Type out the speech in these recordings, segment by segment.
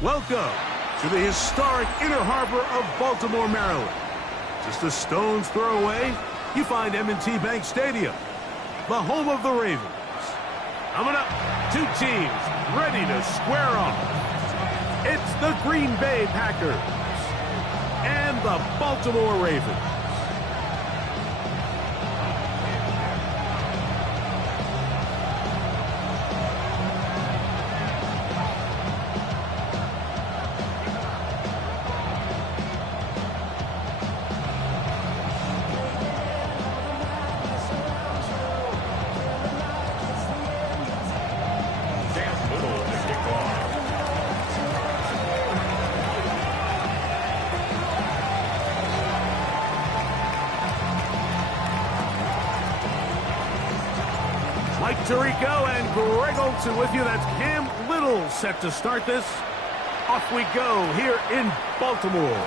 Welcome to the historic Inner Harbor of Baltimore, Maryland. Just a stone's throw away, you find M&T Bank Stadium, the home of the Ravens. Coming up, two teams ready to square off. It's the Green Bay Packers and the Baltimore Ravens. Mike Tirico and Greg Olsen with you. That's Cam Little set to start this. Off we go here in Baltimore.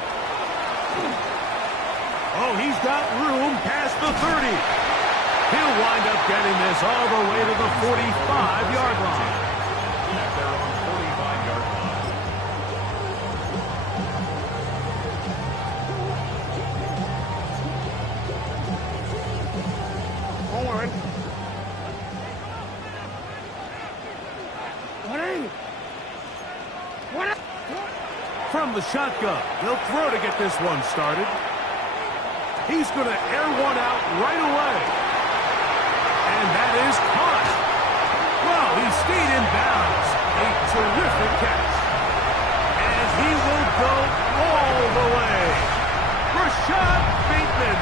Oh, he's got room past the 30. He'll wind up getting this all the way to the 45-yard line. At their own 45-yard line. Hold on. From the shotgun, they'll throw to get this one started. He's going to air one out right away. And that is caught. Well, he stayed in bounds. A terrific catch. And he will go all the way. Rashad Bateman.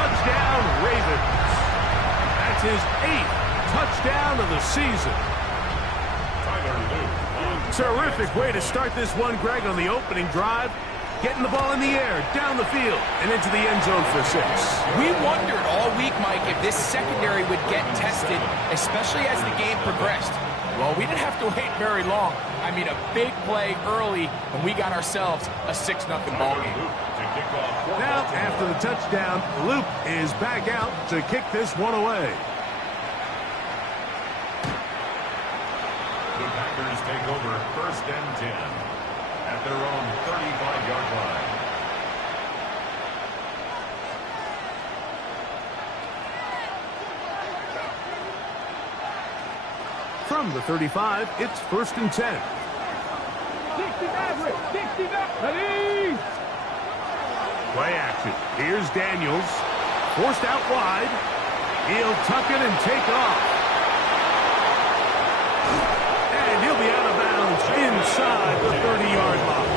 Touchdown, Ravens. That's his 8th touchdown of the season. Terrific way to start this one, Greg, on the opening drive. Getting the ball in the air, down the field, and into the end zone for 6. We wondered all week, Mike, if this secondary would get tested, especially as the game progressed. Well, we didn't have to wait very long. I mean, a big play early, and we got ourselves a 6-0 ball game. Now, after the touchdown, Luke is back out to kick this one away. The Packers take over 1st and 10 at their own 35-yard line. From the 35, it's 1st and 10. 60 ready! Play action. Here's Daniels. Forced out wide. He'll tuck it and take off. And he'll be out of bounds inside the 30-yard line.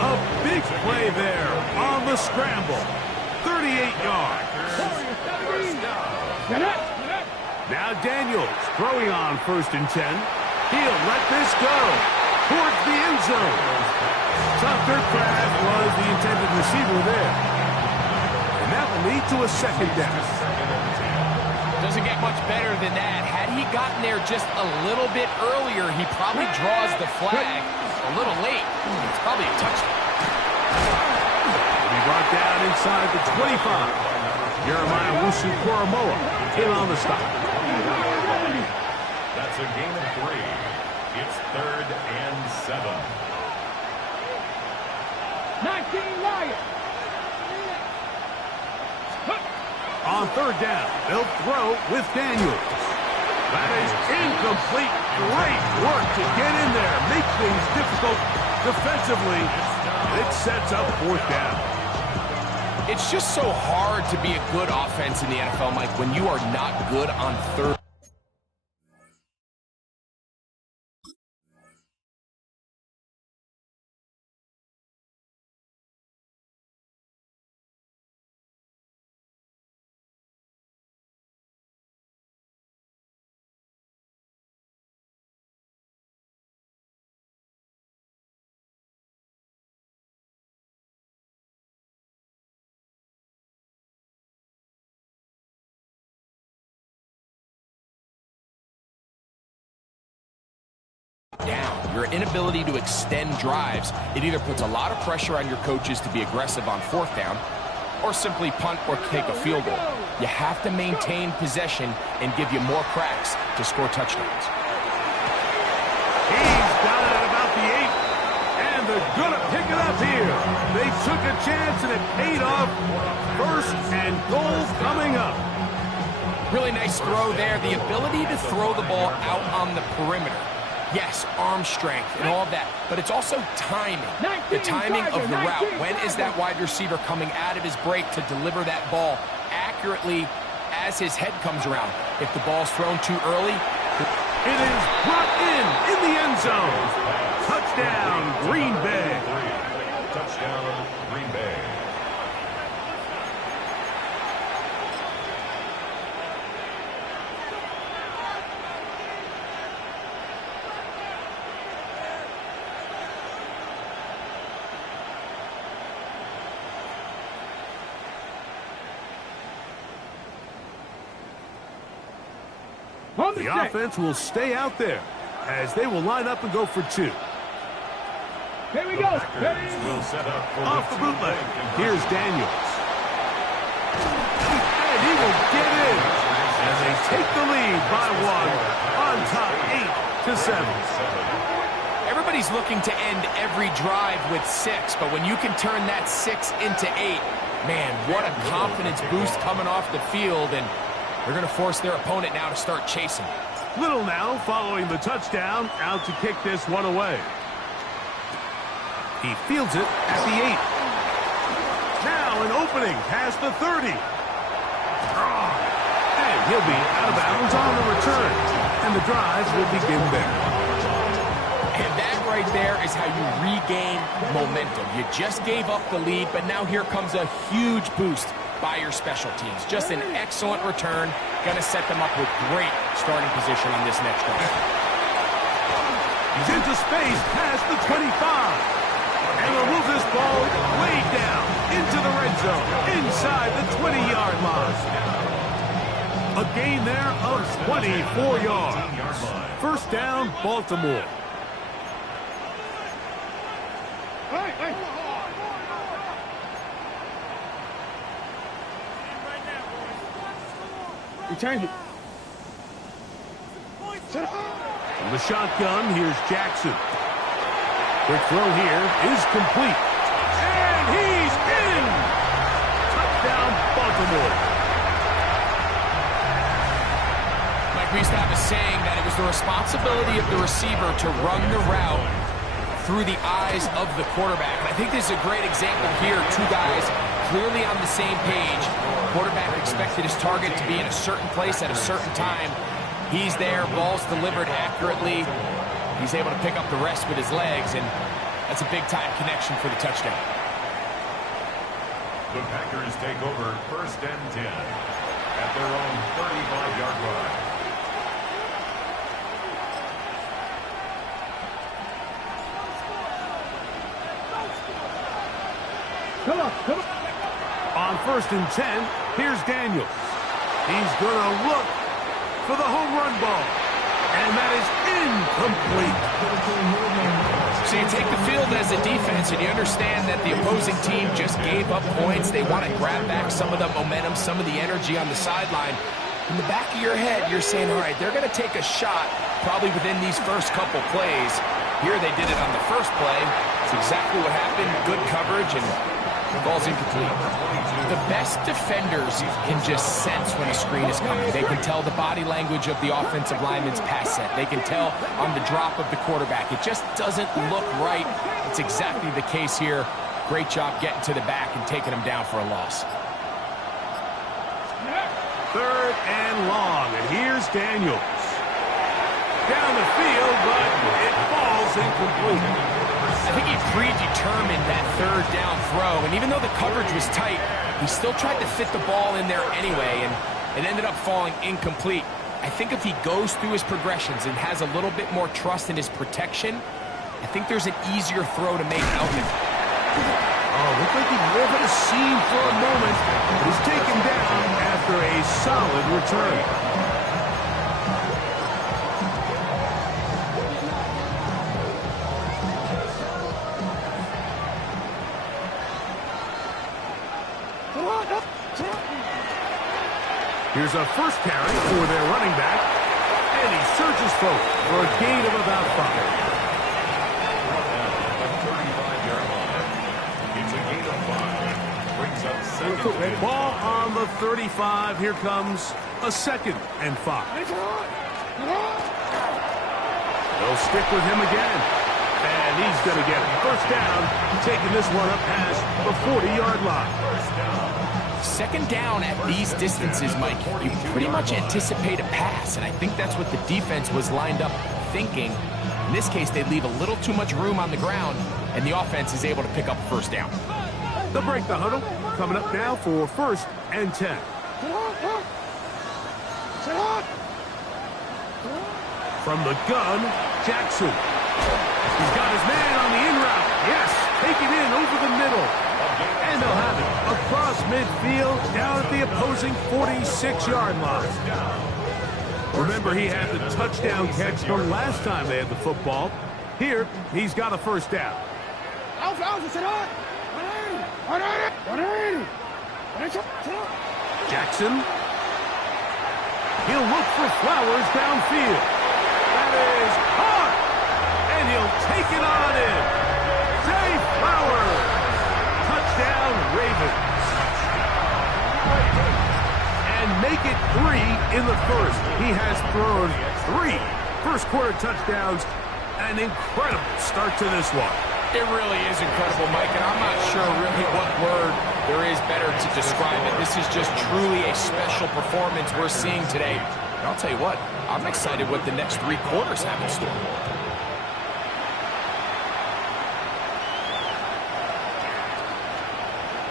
A big play there on the scramble. 38 yards. Now Daniels throwing on 1st and 10. He'll let this go towards the end zone. Tucker Kraft was the intended receiver there. And that will lead to a 2nd down. Doesn't get much better than that. Had he gotten there just a little bit earlier, he probably draws the flag a little late. It's probably a touchdown. He brought down inside the 25. Jeremiah Wusu-Koromoa in on the stop. That's a gain of 3. It's 3rd and 7. 19 Lions. On 3rd down, they'll throw with Daniels. That is incomplete. Great work to get in there. Make things difficult defensively. It sets up 4th down. It's just so hard to be a good offense in the NFL, Mike, when you are not good on 3rd. your inability to extend drives. It either puts a lot of pressure on your coaches to be aggressive on fourth down or simply punt or kick a field goal. You have to maintain possession and give you more cracks to score touchdowns. He's got it at about the 8, and they're going to pick it up here. They took a chance, and it paid off. First and goal coming up. Really nice throw there. The ability to throw the ball out on the perimeter. Yes, arm strength and all of that, but it's also timing. The timing of the route. When is that wide receiver coming out of his break to deliver that ball accurately as his head comes around? If the ball's thrown too early, it is brought in the end zone. Touchdown, Green Bay. Touchdown, Green Bay. The offense will stay out there as they will line up and go for 2. Here we go. Will set up for Off the bootleg. Here's Daniels. And he will get in. And they take the lead by 1 on top 8-7. everybody's looking to end every drive with 6, but when you can turn that 6 into 8, man, what a confidence boost coming off the field, and they're going to force their opponent now to start chasing. Little now following the touchdown, out to kick this one away. He fields it at the 8. Now an opening past the 30. And he'll be out of bounds on the return. And the drive will begin there. And that right there is how you regain momentum. You just gave up the lead, but now here comes a huge boost by your special teams. Just an excellent return. Going to set them up with great starting position on this next drive. He's into space past the 25. And will move this ball way down into the red zone, inside the 20-yard line. A gain there of 24 yards. First down, Baltimore. Return it. From the shotgun, here's Jackson. Quick throw here is complete. And he's in! Touchdown, Baltimore. Mike Wiestab is saying that it was the responsibility of the receiver to run the route through the eyes of the quarterback. And I think this is a great example here. Two guys clearly on the same page. Quarterback expected his target to be in a certain place at a certain time. He's there, ball's delivered accurately. He's able to pick up the rest with his legs, and that's a big-time connection for the touchdown. The Packers take over first and 10 at their own 35-yard line. Come on, come on. On first and 10, here's Daniels. He's going to look for the home run ball. And that is incomplete. So you take the field as a defense, and you understand that the opposing team just gave up points. They want to grab back some of the momentum, some of the energy on the sideline. In the back of your head, you're saying, all right, they're going to take a shot probably within these first couple plays. Here they did it on the first play. It's exactly what happened. Good coverage, and the ball's incomplete. The best defenders can just sense when a screen is coming. They can tell the body language of the offensive lineman's pass set. They can tell on the drop of the quarterback. It just doesn't look right. It's exactly the case here. Great job getting to the back and taking him down for a loss. Third and long, and here's Daniels. Down the field, but it falls incomplete. I think he predetermined that third down throw, and even though the coverage was tight, he still tried to fit the ball in there anyway, and it ended up falling incomplete. I think if he goes through his progressions and has a little bit more trust in his protection, I think there's an easier throw to make out there. Oh, looked like he riveted a seam for a moment, but he's taken down after a solid return. Here's a first carry for their running back, and he surges forward for a gain of about 5. Ball on the 35. Here comes a 2nd and 5. They'll stick with him again. And he's going to get it. First down, taking this one up past the 40-yard line. 2nd down at these distances, Mike, you pretty much anticipate a pass, and I think that's what the defense was lined up thinking. In this case, they leave a little too much room on the ground, and the offense is able to pick up first down. They'll break the huddle. Coming up now for 1st and 10. From the gun, Jackson. He's got his man on the in route. Yes, take it in over the middle. And they'll have it across midfield down at the opposing 46-yard line. Remember, he had the touchdown catch from last time they had the football. Here, he's got a first down. Jackson. He'll look for Flowers downfield. That is caught. And he'll take it on in. Zay Flowers. Touchdown, Ravens. And make it 3 in the first. He has thrown 3 first-quarter touchdowns. An incredible start to this one. It really is incredible, Mike, and I'm not sure really what word there is better to describe it. This is just truly a special performance we're seeing today. And I'll tell you what, I'm excited what the next 3 quarters have in store.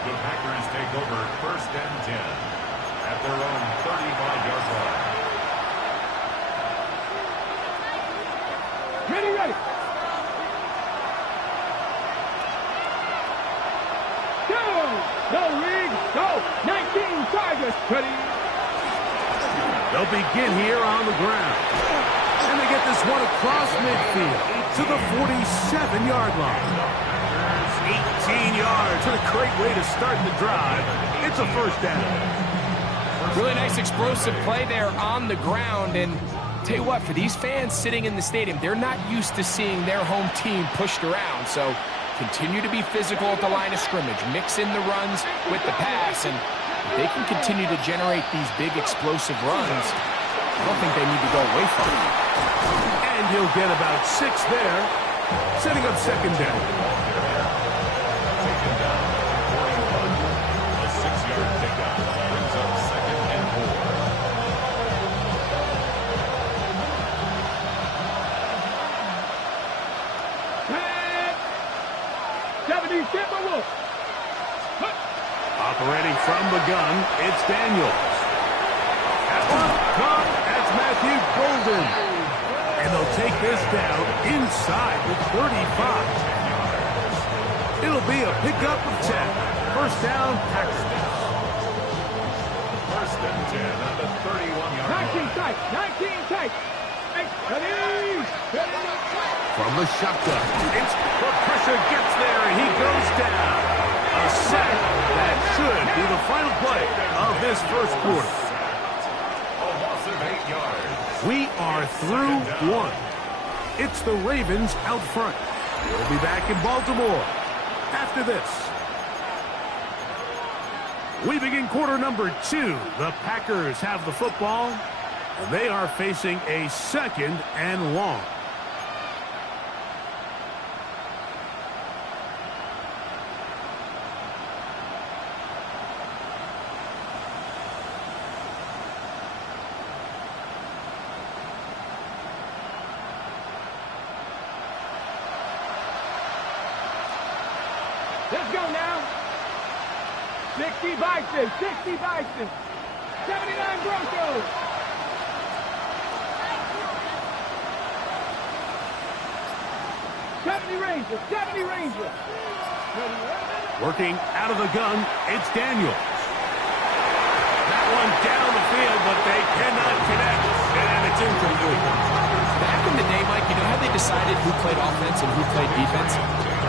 The Packers take over 1st and 10 at their own 35-yard line. Ready. Go, Reed, go. 19 Tigers, ready. They'll begin here on the ground. And they get this one across midfield to the 47-yard line. 18 yards. What a great way to start the drive. It's a first down. Really nice explosive play there on the ground. And tell you what, for these fans sitting in the stadium, they're not used to seeing their home team pushed around. So continue to be physical at the line of scrimmage. Mix in the runs with the pass. And if they can continue to generate these big explosive runs, I don't think they need to go away from it. And he'll get about 6 there, setting up 2nd down. Taken down, 41. A 6-yard pickup brings up 2nd and 70 Timberwolves. Operating from the gun, it's Daniels. That one caught. That's Matthew Golden. And they'll take this down inside the 35. It'll be a pickup of 10. First down, Packers. 1st and 10 at the 31-yard line. 19 tight, 19 tight. Ready. From the shotgun, it's the pressure gets there, and he goes down. A sack that should be the final play of this first quarter. A loss of 8 yards. We are through 1. It's the Ravens out front. We'll be back in Baltimore after this. We begin quarter number 2. The Packers have the football, and they are facing a 2nd and long. Let's go now. 60 Bison, 60 Bison. 79 Broncos. 70 Rangers, 70 Rangers. Working out of the gun, it's Daniels. That one down the field, but they cannot connect, and it's incomplete. Back in the day, Mike, you know how they decided who played offense and who played defense?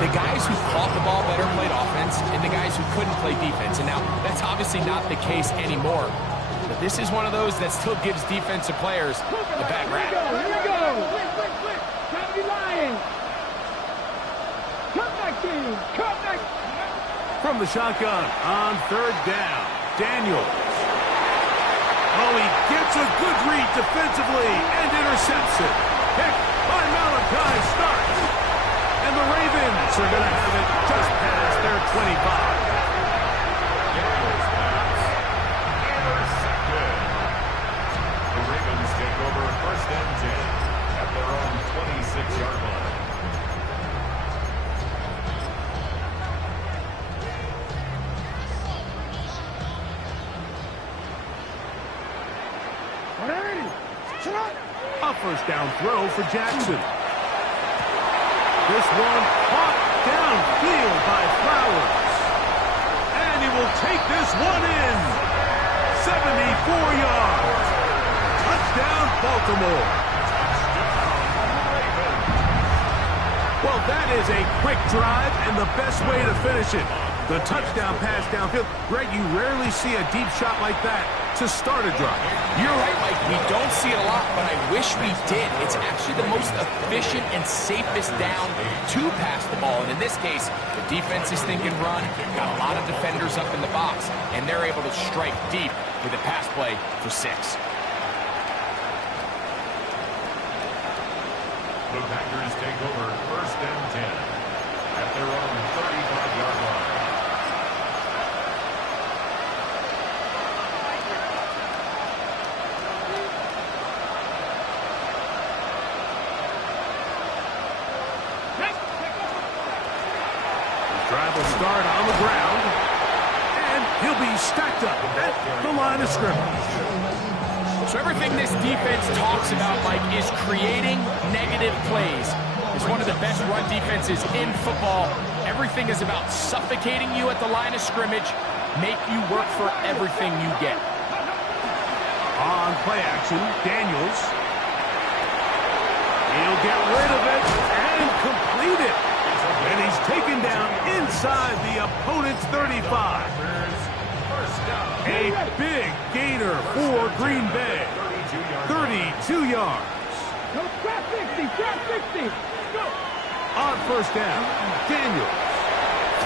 The guys who caught the ball better played offense, and the guys who couldn't play defense. And now, that's obviously not the case anymore. but this is one of those that still gives defensive players a bad rap. Here we go. Time to be lying. Cut back team. Cut back. From the shotgun on third down, Daniels. Oh, he gets a good read defensively and intercepts it. Picked by Malachi Starks. And the Ravens are going to have it just past their 25. Daniels pass. Intercepted. The Ravens take over first and 10 at their own 26-yard line. A first down throw for Jackson. This one caught downfield by Flowers. And he will take this one in. 74 yards. Touchdown, Baltimore. Well, that is a quick drive and the best way to finish it. The touchdown pass downfield. Greg, you rarely see a deep shot like that to start a drive. You're right, Mike. We don't see it a lot, but I wish we did. It's actually the most efficient and safest down to pass the ball. And in this case, the defense is thinking run, got a lot of defenders up in the box, and they're able to strike deep with a pass play for 6. The Packers take over first and 10 at their own 35-yard line. Drive will start on the ground, and he'll be stacked up at the line of scrimmage. So everything this defense talks about, Mike, is creating negative plays. It's one of the best run defenses in football. Everything is about suffocating you at the line of scrimmage, make you work for everything you get. On play action, Daniels. He'll get rid of it and complete it. And he's taken down inside the opponent's 35. A big gainer for Green Bay. 32 yards. No, trap 60. Trap 60. Go. On first down, Daniels.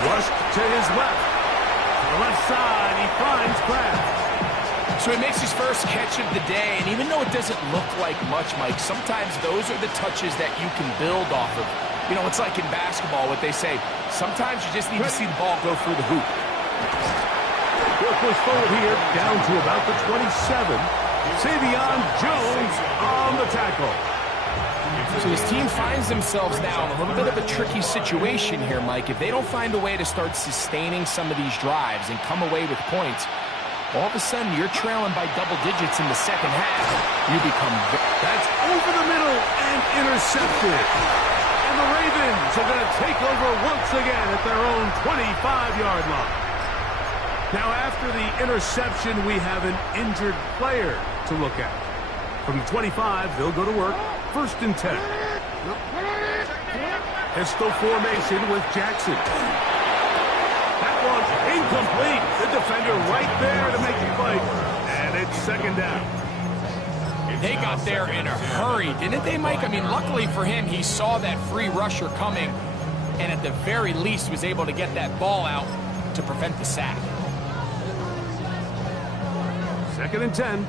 Rushed to his left. To the left side, he finds Kraft. So he makes his first catch of the day, and even though it doesn't look like much, Mike, sometimes those are the touches that you can build off of. You know, it's like in basketball, what they say, sometimes you just need to see the ball go through the hoop. We'll push forward here, down to about the 27. Savion Jones on the tackle. So his team finds themselves now in a little bit of a tricky situation here, Mike. If they don't find a way to start sustaining some of these drives and come away with points, all of a sudden you're trailing by double digits in the second half. You become... That's over the middle and intercepted. And the Ravens are going to take over once again at their own 25-yard line. Now, after the interception, we have an injured player to look at. From the 25, they'll go to work. First and 10. Pistol formation with Jackson. That one's incomplete. The defender right there to make the play. And it's second down. They got there in a hurry, didn't they, Mike? I mean, luckily for him, he saw that free rusher coming and at the very least was able to get that ball out to prevent the sack. Second and 10.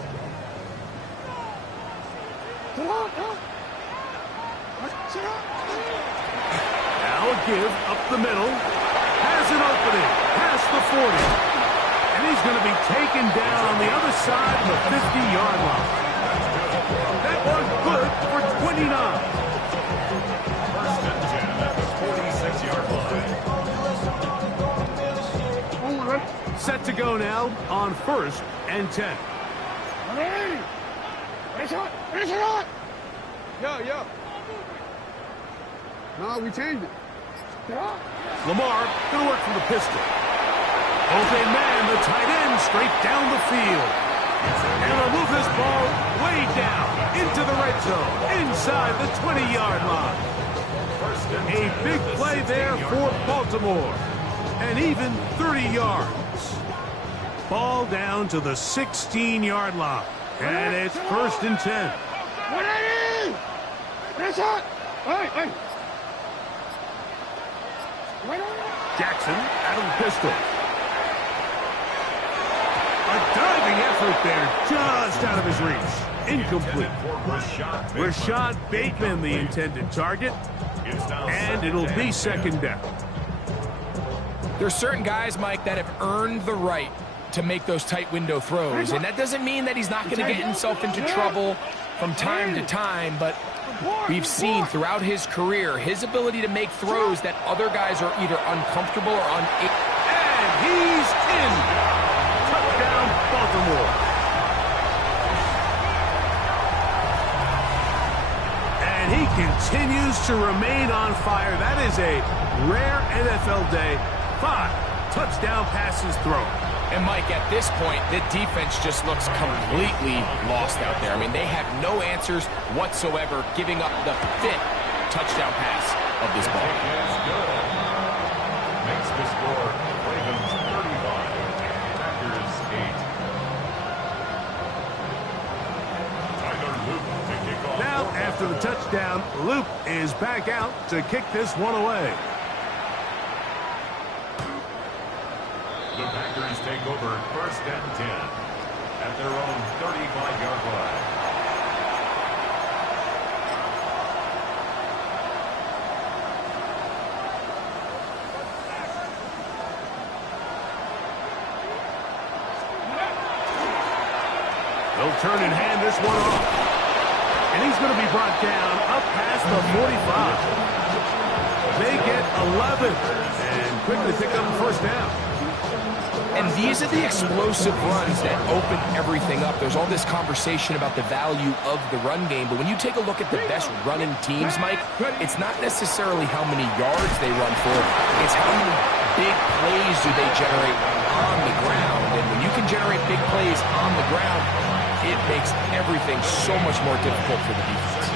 Now a give up the middle. Has an opening. Past the 40. And he's going to be taken down on the other side of the 50-yard line. That one good for 29. First and 10 at the 46-yard line. Set to go now on first and 10. Yo. No, we changed it. Lamar going to work from the pistol. Open man, the tight end, straight down the field. And they'll move this ball way down into the red zone, inside the 20-yard line. A big play there for Baltimore. And even 30 yards. Ball down to the 16-yard line. And it's 1st and 10. Jackson out of the pistol. A diving effort there, just out of his reach. Incomplete. Rashad Bateman, the intended target. And it'll be 2nd down. There's certain guys, Mike, that have earned the right to make those tight window throws. And that doesn't mean that he's not going to get himself into trouble from time to time, but we've seen throughout his career his ability to make throws that other guys are either uncomfortable or unable. And he's in. Touchdown, Baltimore. And he continues to remain on fire. That is a rare NFL day. 5 touchdown passes thrown. And, Mike, at this point, the defense just looks completely lost out there. I mean, they have no answers whatsoever, giving up the 5th touchdown pass of this ball. Makes the score Ravens 35, Packers 8. Tyler Luke to kick off. Now, after the touchdown, Luke is back out to kick this one away. The Packers take over 1st and 10 at their own 35-yard line. They'll turn and hand this one off. And he's going to be brought down up past the 45. They get 11 and quickly pick up the 1st down. And these are the explosive runs that open everything up. There's all this conversation about the value of the run game, but when you take a look at the best running teams, Mike, it's not necessarily how many yards they run for, it's how many big plays do they generate on the ground. And when you can generate big plays on the ground, it makes everything so much more difficult for the defense.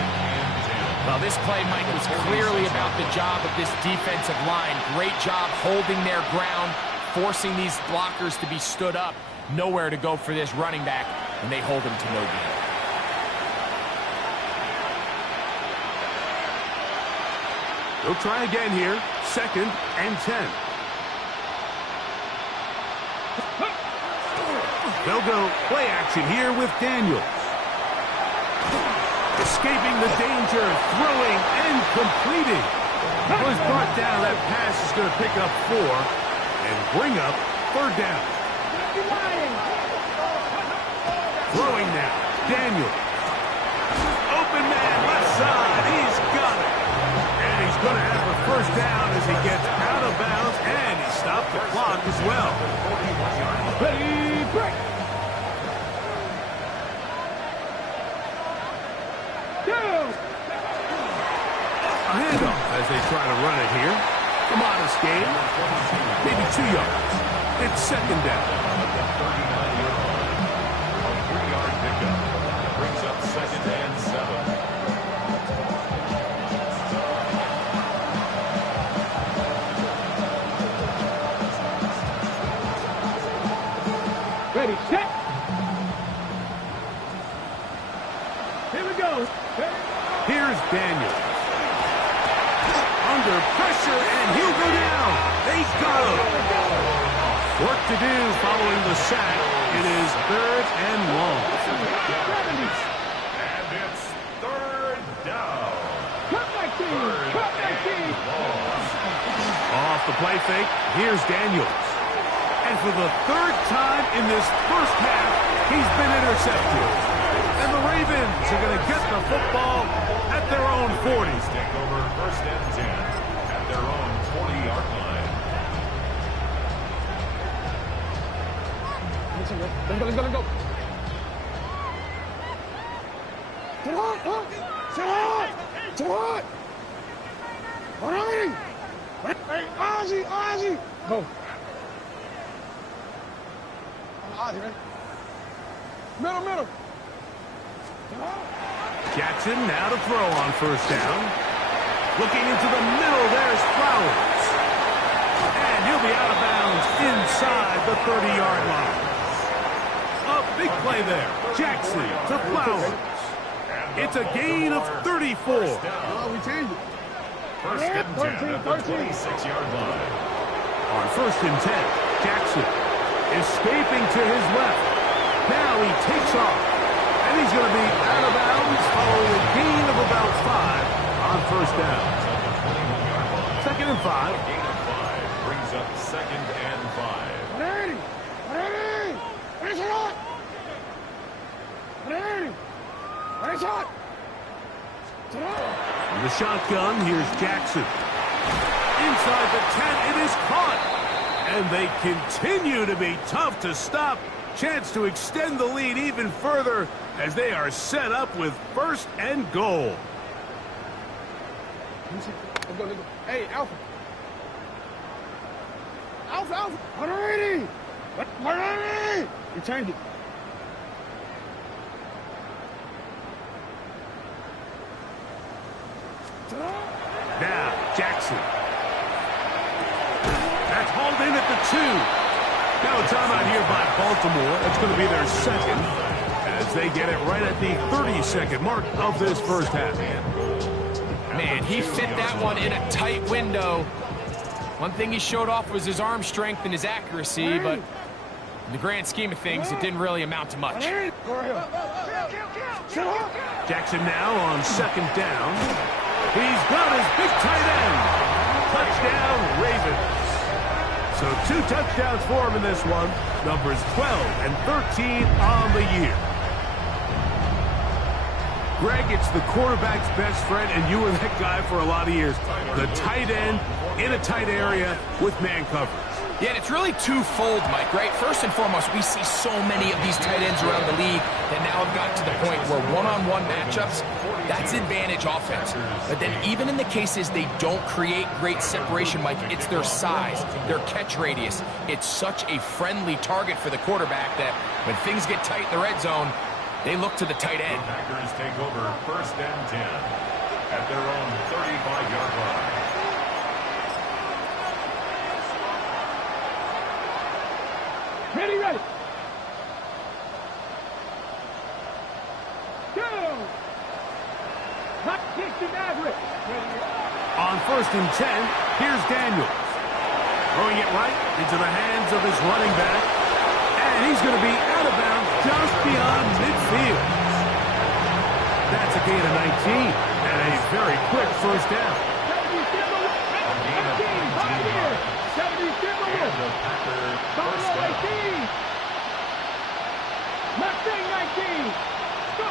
Well, this play, Mike, was clearly about the job of this defensive line. Great job holding their ground, forcing these blockers to be stood up. Nowhere to go for this running back, and they hold him to no gain. They'll try again here. 2nd and 10. They'll go play action here with Daniels. Escaping the danger, throwing and completing. Was brought down. That pass is going to pick up 4 and bring up 3rd down. Throwing now. Daniels. Open man, left side. He's got it. And he's going to have a 1st down as he gets out of bounds, and he stopped the clock as well. Ready, break. A handoff as they try to run it here. A modest gain. Maybe 2 yards. It's 2nd down. A 3-yard pickup brings up 2nd and 7. Ready, set. Here we go. Here's Daniels. Under pressure, and he'll go down. They got him. Work to do following the sack. It is 3rd and long. And it's 3rd down. Cut that team. Cut that team. Off the play fake, here's Daniels. And for the 3rd time in this 1st half, he's been intercepted. And the Ravens are going to get the football at their own 40. Take over 1st and 10 at their own 40-yard line. Let's go, let's go, let's go. Sit on, sit on, sit on. All right. Hey, Ozzy, Ozzy. Go. Ozzy, man. Middle, middle. Jackson now to throw on 1st down. Looking into the middle, there's Flowers. And he'll be out of bounds inside the 30-yard line. Big play there. Jackson to Flowers. It's a gain of 34. Oh, we changed it. First and 10 at the 26-yard line. On first and 10, Jackson escaping to his left. Now he takes off. And he's going to be out of bounds following a gain of about 5 on first down. Second and 5. Gain of 5 brings up second and 5. Ready! Ready! Ready, shot! Ready! Ready, shot! In the shotgun, here's Jackson. Inside the 10, it is caught. And they continue to be tough to stop. Chance to extend the lead even further as they are set up with first and goal. Let's go, let's go. Hey, Alpha. Alpha, Alpha. Ready! Ready! You changed it. Now, Jackson. That's hauled in at the 2. Now a timeout here by Baltimore. It's going to be their second as they get it right at the 30-second mark of this first half. Man, he fit that one in a tight window. One thing he showed off was his arm strength and his accuracy, but in the grand scheme of things, it didn't really amount to much. Jackson now on second down. He's got his big tight end. Touchdown, Ravens. So 2 touchdowns for him in this one. Numbers 12 and 13 on the year. Greg, it's the quarterback's best friend, and you were that guy for a lot of years. The tight end in a tight area with man coverage. Yeah, and it's really twofold, Mike, right? First and foremost, we see so many of these tight ends around the league that now have gotten to the point where one-on-one matchups, that's advantage offense. But then even in the cases they don't create great separation, Mike, it's their size, their catch radius. It's such a friendly target for the quarterback that when things get tight in the red zone, they look to the tight end. The Packers take over first and 10 at their own 35-yard line. Ready, ready. Go. Hot kick to Maverick. On first and 10, here's Daniels. Throwing it right into the hands of his running back. And he's going to be out of bounds just beyond midfield. That's a gain of 19 and a very quick first down. 70 And the Packers first down. 19. Go.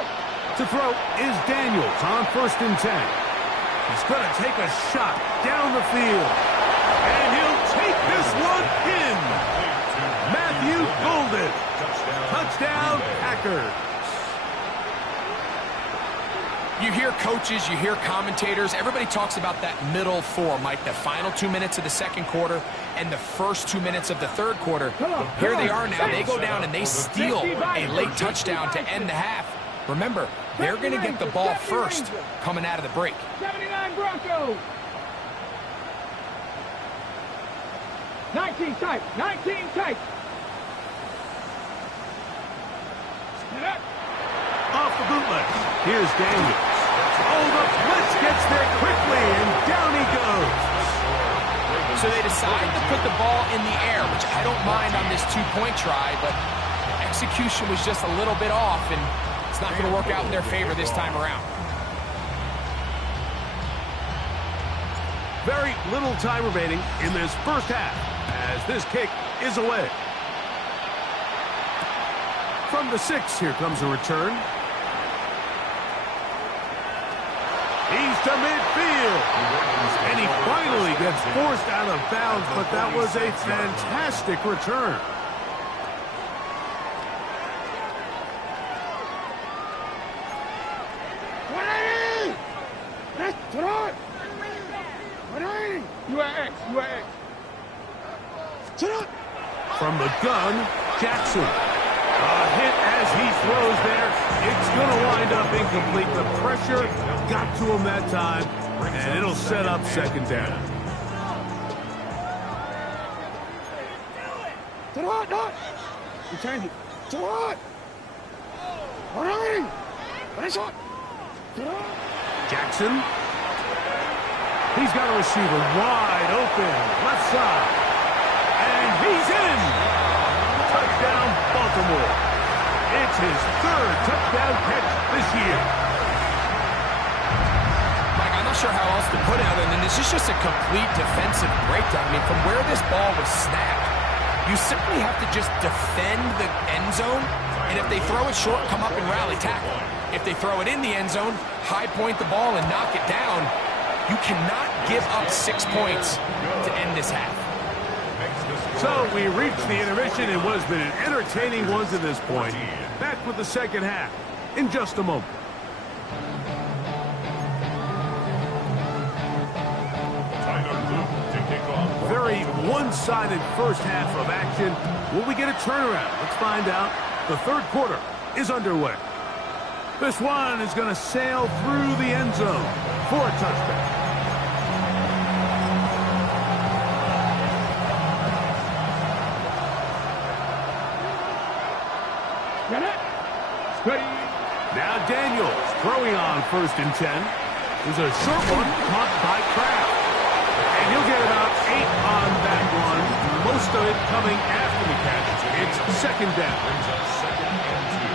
To throw is Daniels on first and 10. He's going to take a shot down the field. And he'll take this one in. Matthew Golden. Touchdown, Packers. You hear coaches, you hear commentators, everybody talks about that middle 4, Mike, the final 2 minutes of the second quarter and the first 2 minutes of the third quarter. Here they are now. They go down and they steal a late touchdown to end the half. Remember, they're going to get the ball first coming out of the break. 79 Broncos. 19 tight. 19 tight. Off the bootleg. Here's Daniels. Oh, the blitz gets there quickly, and down he goes. So they decide to put the ball in the air, which I don't mind on this two-point try, but execution was just a little bit off, and it's not going to work out in their favor this time around. Very little time remaining in this first half as this kick is away. From the 6, here comes a return. He's to midfield. And he finally gets forced out of bounds, but that was a fantastic return. From the gun, Jackson. A hit as he throws there. It's going to wind up incomplete. The pressure got to him that time, and it'll set up second down. You change it. Jackson. He's got a receiver wide open, left side. And he's in. Touchdown, Baltimore. It's his third touchdown catch this year. Mike, I'm not sure how else to put it other than this is just a complete defensive breakdown. I mean, from where this ball was snapped, you simply have to just defend the end zone, and if they throw it short, come up and rally tackle. If they throw it in the end zone, high point the ball and knock it down. You cannot give up 6 points to end this half. So we reached the intermission in what has been an entertaining one to this point. Back with the second half in just a moment. Very one-sided first half of action. Will we get a turnaround? Let's find out. The third quarter is underway. This one is going to sail through the end zone for a touchdown. Now Daniels throwing on 1st and 10. There's a short one caught by Kraft. And he'll get about 8 on that one. Most of it coming after the catch. It's second down. Brings up 2nd and 2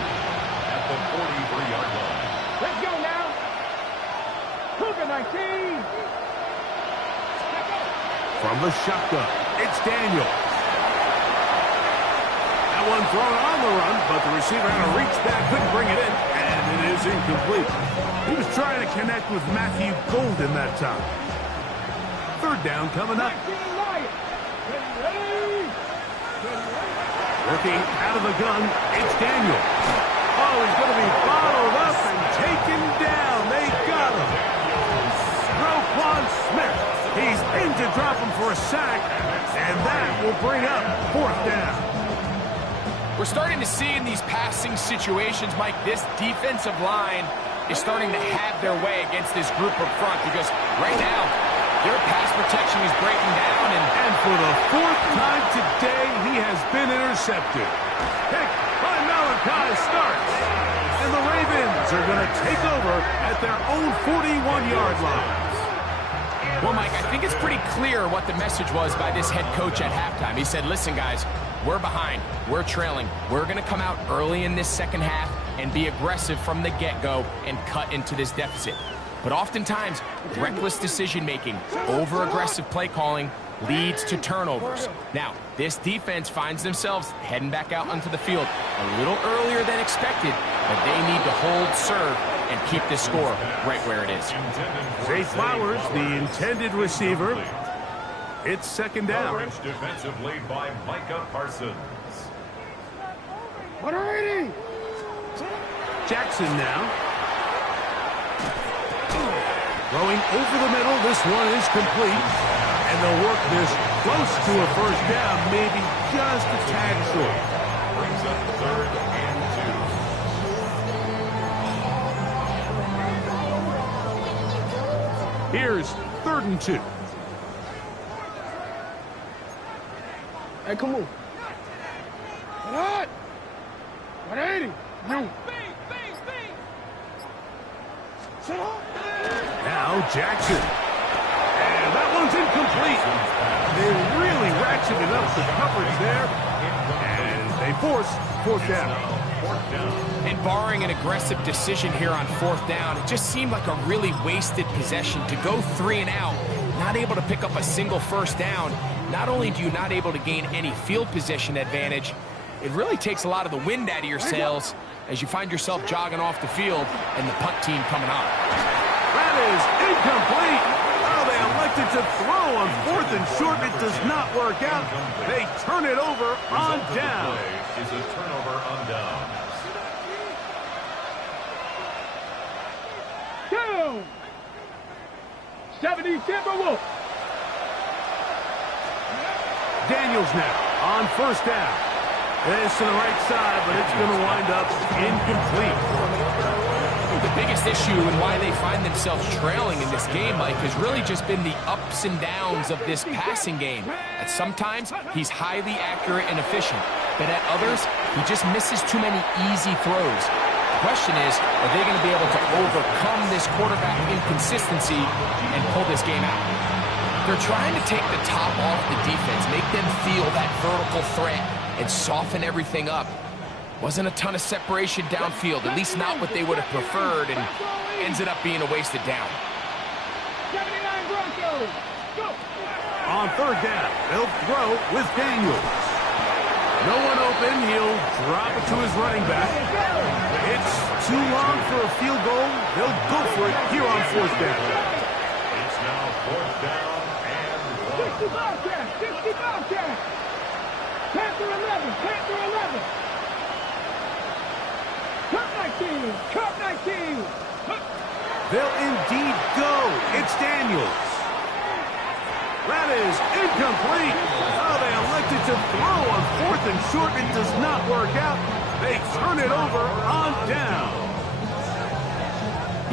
at the 43-yard line. Let's go now. Cougar 19. From the shotgun, it's Daniels. That one thrown on the run, but the receiver had to reach back, couldn't bring it in, and it is incomplete. He was trying to connect with Matthew Golden that time. Third down coming up. Working out of the gun, it's Daniels. Oh, he's going to be bottled up and taken down. They got him. Roquan Smith. He's in to drop him for a sack, and that will bring up 4th down. We're starting to see in these passing situations, Mike, this defensive line is starting to have their way against this group up front because right now, their pass protection is breaking down. And for the 4th time today, he has been intercepted. Picked by Malachi Starks. And the Ravens are going to take over at their own 41-yard line. Well, Mike, I think it's pretty clear what the message was by this head coach at halftime. He said, listen, guys, we're behind. We're trailing. We're going to come out early in this second half and be aggressive from the get-go and cut into this deficit. But oftentimes, reckless decision-making, over-aggressive play calling leads to turnovers. Now, this defense finds themselves heading back out onto the field a little earlier than expected, but they need to hold serve and keep this score right where it is. Zay Flowers, the intended receiver. It's second down. Coverage defensive lead by Micah Parsons. 180. Jackson now. Throwing over the middle. This one is complete. And they'll work this close to a first down, maybe just a tad short. Brings up 3rd and 2. Here's 3rd and 2. Hey, come on. What? 180. No. Now Jackson. And that one's incomplete. They really ratcheted up the coverage there. And they force 4th down. And barring an aggressive decision here on 4th down, it just seemed like a really wasted possession to go 3 and out, not able to pick up a single first down. Not only do you not able to gain any field position advantage, it really takes a lot of the wind out of your sails as you find yourself jogging off the field and the punt team coming on. That is incomplete. Oh, they elected to throw on 4th and short. It does not work out. They turn it over on down. Is a turnover on down. 70 Timberwolves. Daniels now on 1st down. This to the right side, but it's going to wind up incomplete. The biggest issue and why they find themselves trailing in this game, Mike, has really just been the ups and downs of this passing game. At sometimes, he's highly accurate and efficient, but at others, he just misses too many easy throws. Question is, are they going to be able to overcome this quarterback inconsistency and pull this game out? They're trying to take the top off the defense, make them feel that vertical threat, and soften everything up. Wasn't a ton of separation downfield, at least not what they would have preferred, and ends it up being a wasted down. 79 Broncos, go! On third down, they'll throw with Daniels. No one open, he'll drop it to his running back. It's too long for a field goal. They'll go for it here on fourth down. It's now fourth down and 1. 60 Bobcats, 60 Bobcats! Panther 11, Panther 11! Cup 19, Cup 19! They'll indeed go. It's Daniels. That is incomplete. Oh, they elected to throw on fourth and short. It does not work out. They turn it over on down.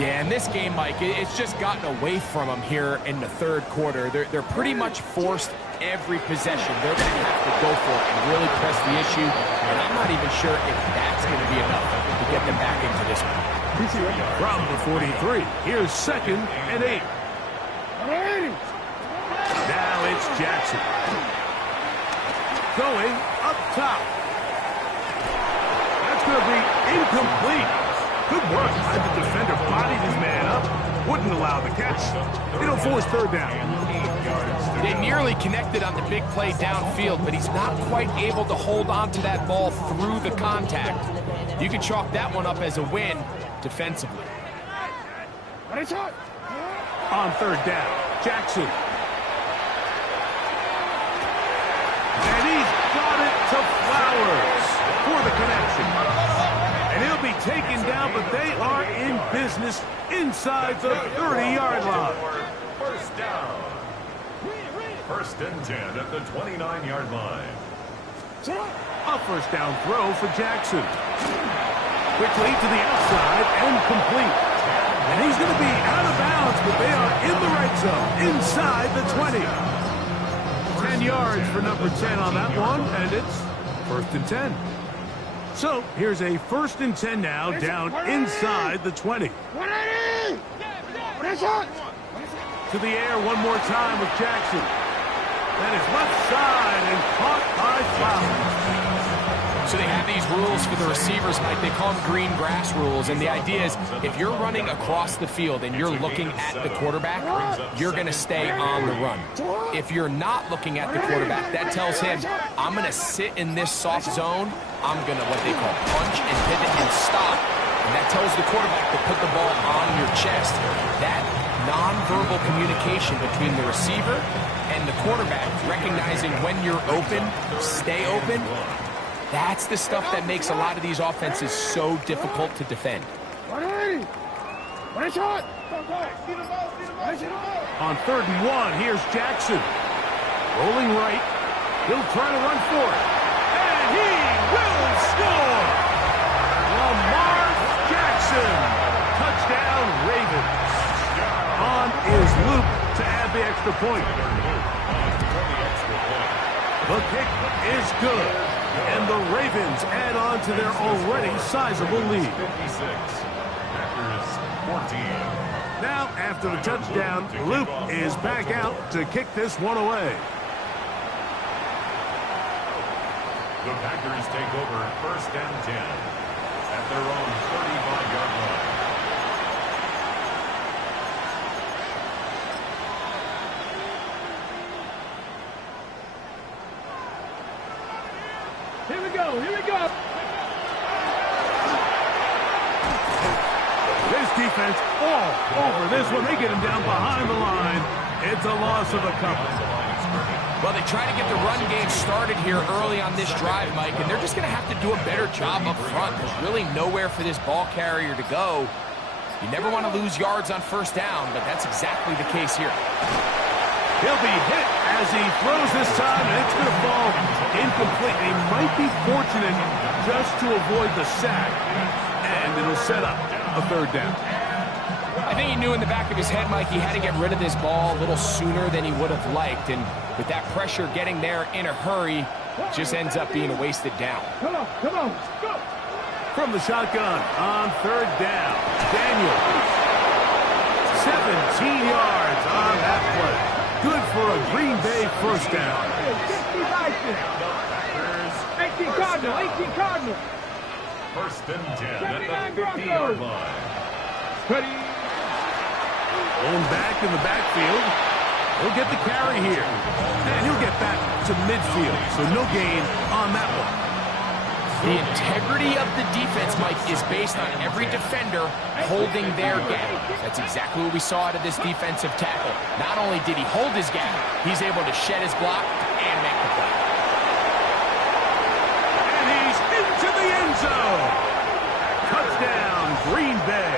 Yeah, in this game, Mike, it's just gotten away from them here in the third quarter. They're pretty much forced every possession. They're going to have to go for it and really press the issue, and I'm not even sure if that's going to be enough to get them back into this one. From the 43, here's second and 8. Now it's Jackson. Going up top. That's going to be incomplete. Good work. The defender bodied his man up. Wouldn't allow the catch. It'll force third down. They nearly connected on the big play downfield, but he's not quite able to hold on to that ball through the contact. You can chalk that one up as a win defensively. On third down, Jackson. And he's got it to Flowers for the connection. And he'll be taken down, but they are in business inside the 30-yard line. First down. First and 10 at the 29-yard line. A first down throw for Jackson. Quickly to the outside and complete. And he's going to be out of bounds, but they are in the right zone, inside the 20. 10 yards for number 10 on that one, and it's first and 10. So here's a first and 10 now, down inside the 20. To the air one more time with Jackson. That is left side and caught by Flowers. So they have these rules for the receivers, Mike. They call them green grass rules. And the idea is if you're running across the field and you're looking at the quarterback, you're going to stay on the run. If you're not looking at the quarterback, that tells him, I'm going to sit in this soft zone. I'm going to, what they call, punch and pivot and stop. And that tells the quarterback to put the ball on your chest. That nonverbal communication between the receiver and the quarterback, recognizing when you're open, stay open, that's the stuff that makes a lot of these offenses so difficult to defend. On third and 1, here's Jackson. Rolling right. He'll try to run for it. And he will score! Lamar Jackson. Touchdown, Ravens. On is Luke to add the extra point. The kick is good. And the Ravens add on to their already sizable lead. 56. Packers 14. Now, after the touchdown, Luke is back out to kick this one away. The Packers take over first and 10 at their own 35-yard line. Here we go, here we go! This defense all over this one. They get him down behind the line. It's a loss of a couple. Well, they try to get the run game started here early on this drive, Mike, and they're just going to have to do a better job up front. There's really nowhere for this ball carrier to go. You never want to lose yards on first down, but that's exactly the case here. He'll be hit as he throws this time, and it's going to fall incomplete. They might be fortunate just to avoid the sack, and it'll set up a third down. I think he knew in the back of his head, Mike, he had to get rid of this ball a little sooner than he would have liked, and with that pressure getting there in a hurry, just ends up being a wasted down. Come on, go! From the shotgun on third down, Daniels. 17 yards on that play. Good for a Green Bay first down. 18 Cardinal, 18 Cardinal. First and 10 at the 50-yard line. Ready. Going back in the backfield. He'll get the carry here. And he'll get back to midfield, so no gain on that one. The integrity of the defense, Mike, is based on every defender holding their gap. That's exactly what we saw out of this defensive tackle. Not only did he hold his gap, he's able to shed his block and make the play. And he's into the end zone. Touchdown, Green Bay.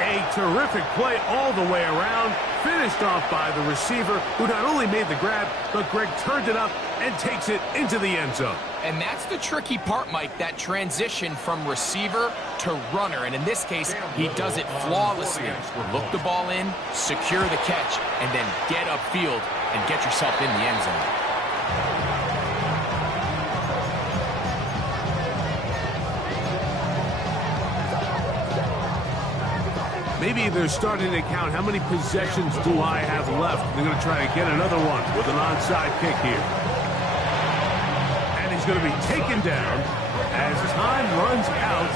A terrific play all the way around, finished off by the receiver, who not only made the grab, but Greg turned it up and takes it into the end zone. And that's the tricky part, Mike, that transition from receiver to runner. And in this case, he does it flawlessly. Look the ball in, secure the catch, and then get upfield and get yourself in the end zone. Maybe they're starting to count how many possessions do I have left. They're going to try to get another one with an onside kick here. And he's going to be taken down as time runs out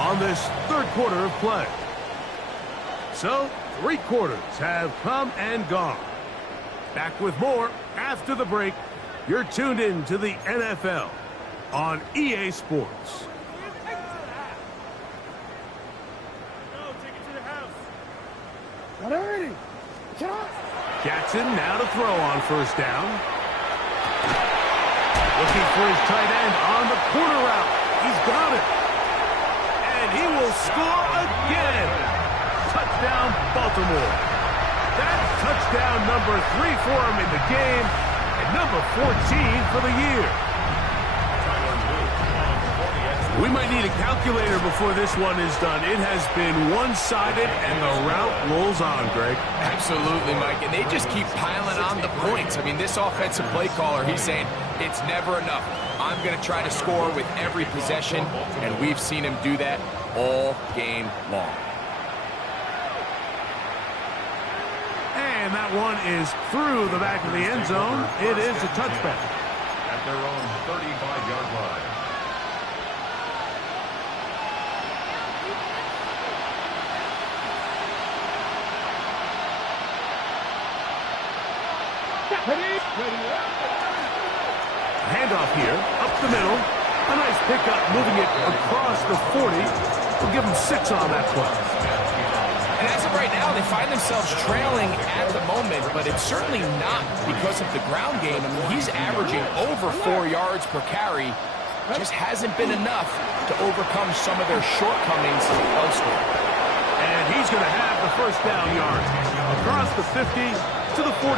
on this third quarter of play. So, 3 quarters have come and gone. Back with more after the break. You're tuned in to the NFL on EA Sports. Jackson now to throw on first down. Looking for his tight end on the corner route. He's got it. And he will score again. Touchdown, Baltimore. That's touchdown number 3 for him in the game, and number 14 for the year. We might need a calculator before this one is done. It has been one-sided, and the route rolls on, Greg. Absolutely, Mike. And they just keep piling on the points. I mean, this offensive play caller, he's saying, it's never enough. I'm going to try to score with every possession, and we've seen him do that all game long. And that one is through the back of the end zone. It is a touchback. At their own 35-yard line. Handoff here, up the middle. A nice pickup, moving it across the 40. We'll give them 6 on that play. And as of right now, they find themselves trailing at the moment, but it's certainly not because of the ground game. I mean, he's averaging over 4 yards per carry. Just hasn't been enough to overcome some of their shortcomings elsewhere. And he's going to have the first down yard. Across the 50 to the 48.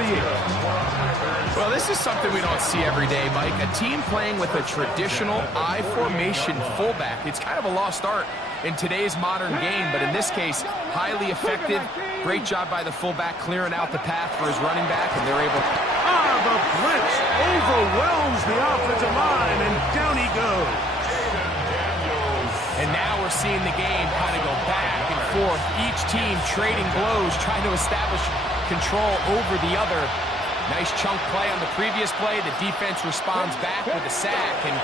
Well, this is something we don't see every day, Mike. A team playing with a traditional I formation fullback. It's kind of a lost art in today's modern game, but in this case, highly effective. Great job by the fullback clearing out the path for his running back, and they're able to... The blitz overwhelms the offensive line, and down he goes. And now we're seeing the game kind of go back and forth. Each team trading blows, trying to establish control over the other. Nice chunk play on the previous play. The defense responds back with a sack, and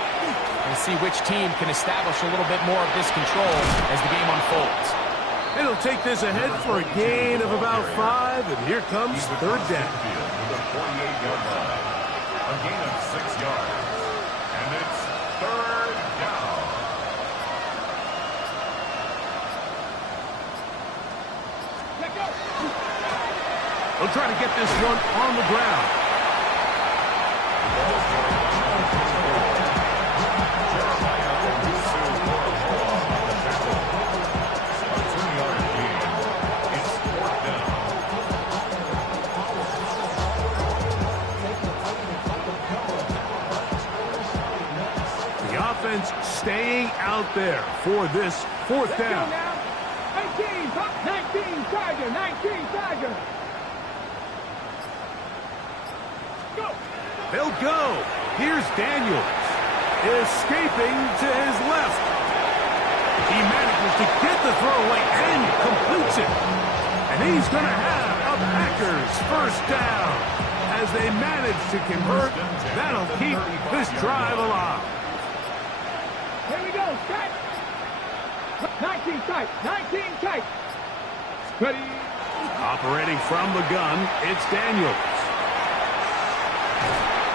we'll see which team can establish a little bit more of this control as the game unfolds. It'll take this ahead for a gain of about 5, and here comes third down. The 48-yard line. A gain of 6 yards. And it's third down. They'll try to get this one on the ground. The offense staying out there for this fourth down. 19, Tiger, 19, Tiger. They'll go. Here's Daniels. escaping to his left. He manages to get the throw away and completes it. And he's going to have a Packers first down. As they manage to convert, that'll keep this drive alive. Here we go, set. 19 tight, 19 tight. Ready. Operating from the gun, it's Daniels.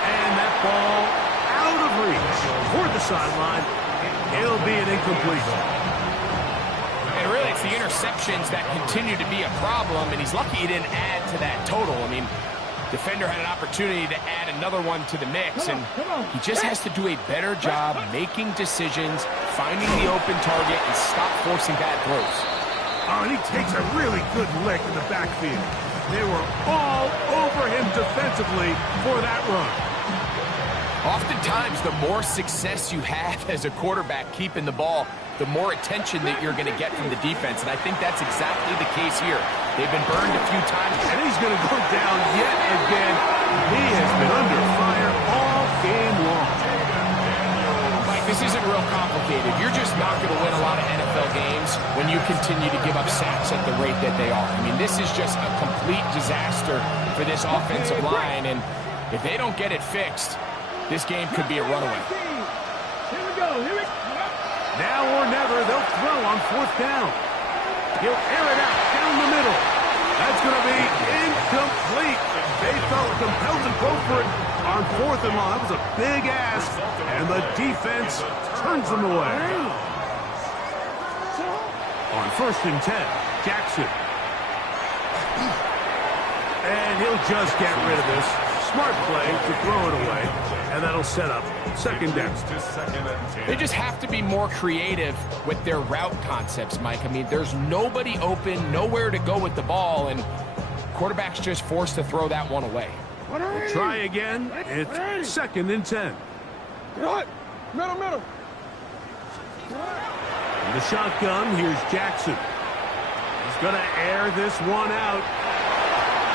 And that ball out of reach toward the sideline. It'll be an incompletion. And really, it's the interceptions that continue to be a problem, and he's lucky he didn't add to that total. I mean, defender had an opportunity to add another one to the mix, and he just has to do a better job making decisions, finding the open target, and stop forcing bad throws. Oh, and he takes a really good lick in the backfield. They were all over him defensively for that run. Oftentimes, the more success you have as a quarterback keeping the ball, the more attention that you're going to get from the defense, and I think that's exactly the case here. They've been burned a few times. And he's going to go down yet again. He has been under fire all game long. Mike, this isn't real complicated. You're just not going to win a lot of NFL games when you continue to give up sacks at the rate that they are. I mean, this is just a complete disaster for this offensive line, and if they don't get it fixed, this game could be a runaway. Here we go, here we go. Now or never, they'll throw on fourth down. He'll air it out down the middle. That's going to be incomplete. They felt compelled to go for it on fourth and long. That was a big ask, and the defense turns them away. On first and 10, Jackson. And he'll just get rid of this. Smart play to throw it away, and that'll set up second down. They just have to be more creative with their route concepts, Mike. I mean, there's nobody open, nowhere to go with the ball, and quarterback's just forced to throw that one away. Try again. It's second and 10. Middle. In the shotgun, here's Jackson. He's going to air this one out.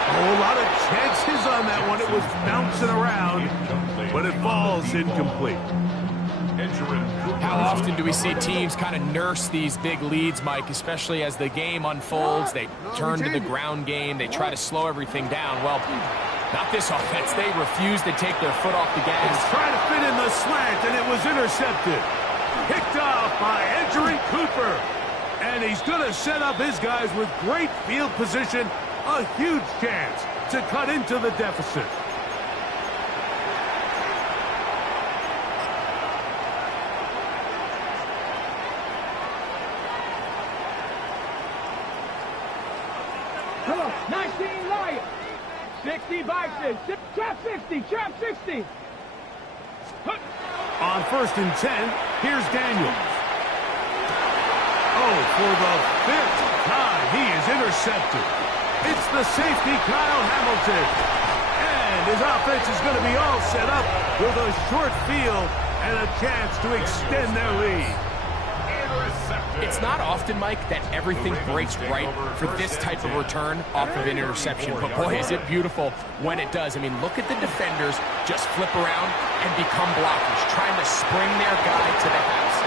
Oh, a lot of chances on that one. It was bouncing around, but it falls incomplete. How often do we see teams kind of nurse these big leads, Mike, especially as the game unfolds? They turn to the ground game. They try to slow everything down. Well, not this offense. They refuse to take their foot off the gas. Trying to fit in the slant, and it was intercepted. Picked off by Edgerrin Cooper. And he's going to set up his guys with great field position. A huge chance to cut into the deficit. Come on, 19 Lions. 60 Bison. Trap 60, trap 60. On first and 10, here's Daniels. Oh, for the fifth time, he is intercepted. It's the safety, Kyle Hamilton. And his offense is going to be all set up with a short field and a chance to extend their lead. It's not often, Mike, that everything breaks right for this type of return off of an interception. But, boy, is it beautiful when it does. I mean, look at the defenders just flip around and become blockers, trying to spring their guy to the house.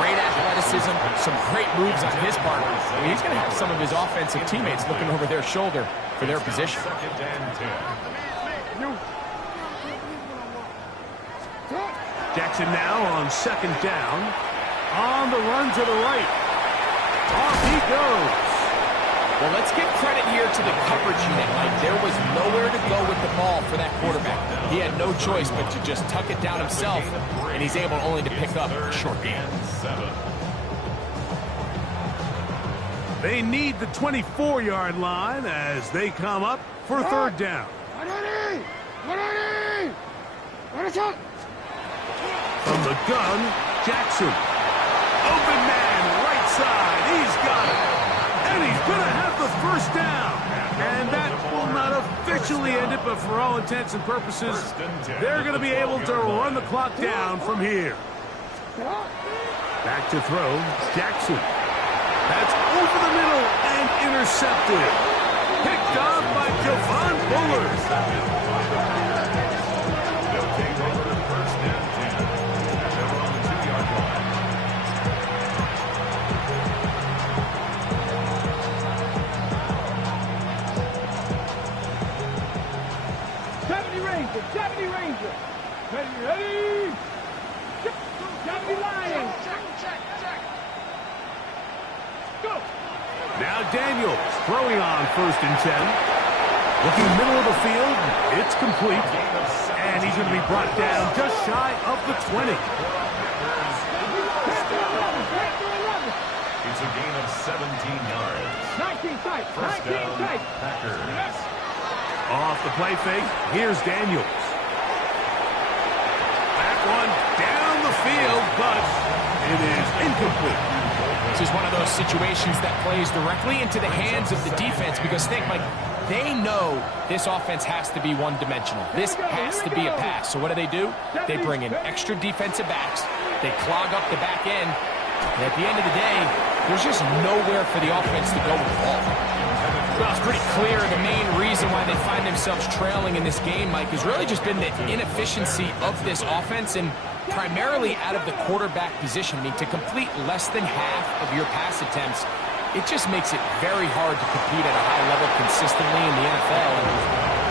Great athleticism, some great moves on his part. I mean, he's going to have some of his offensive teammates looking over their shoulder for their position. Jackson now on second down. On the run to the right. Off he goes. Well, let's give credit here to the coverage unit. Like, there was nowhere to go with the ball for that quarterback. He had no choice but to just tuck it down himself, and he's able only to pick up a short gain. They need the 24-yard line as they come up for third down. From the gun, Jackson. Open man, right side. He's got it. And he's going to have the first down. And that will not officially end it, but for all intents and purposes, they're going to be able to run the clock down from here. Back to throw, Jackson. That's over the middle and intercepted. Picked off by Javon Bullard. Ready? Johnny Lion. Go. Now Daniels throwing on 1st and 10. Looking middle of the field. It's complete. And he's going to be brought down just shy of the 20. It's a gain of 17 yards. 19 tight. First 19 down, tight. Packers. Off the play fake, here's Daniels. That one down the field, but it is incomplete. This is one of those situations that plays directly into the hands of the defense because think, Mike, they know this offense has to be one-dimensional. This has to be a pass. So what do? They bring in extra defensive backs. They clog up the back end. And at the end of the day, there's just nowhere for the offense to go with the ball. Well, it's pretty clear the main reason why they find themselves trailing in this game, Mike, has really just been the inefficiency of this offense and primarily out of the quarterback position. I mean, to complete less than half of your pass attempts, it just makes it very hard to compete at a high level consistently in the NFL. And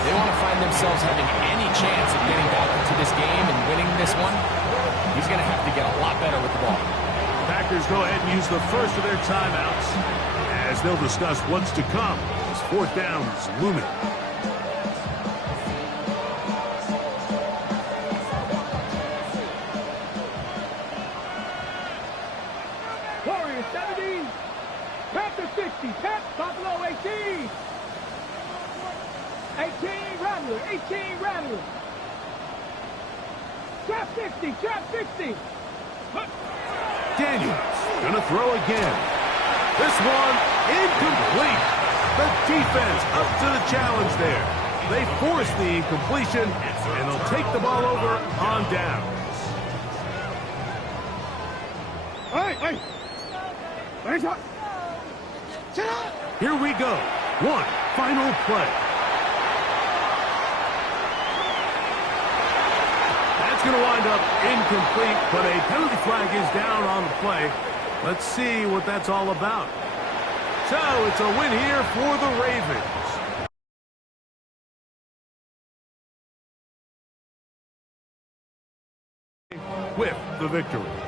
they want to find themselves having any chance of getting back into this game and winning this one. He's going to have to get a lot better with the ball. Packers go ahead and use the first of their timeouts as they'll discuss what's to come as 4th down is looming. Warriors 70. Panther 60. Pep Buffalo 18. 18 Rattler. 18 Rattler. Trap 60. Trap 60. Daniels gonna throw again. This one incomplete. The defense up to the challenge there. They force the incompletion, and they'll take the ball over on downs. Hey. Here we go. One final play. That's going to wind up incomplete, but a penalty flag is down on the play. Let's see what that's all about. So it's a win here for the Ravens. With the victory.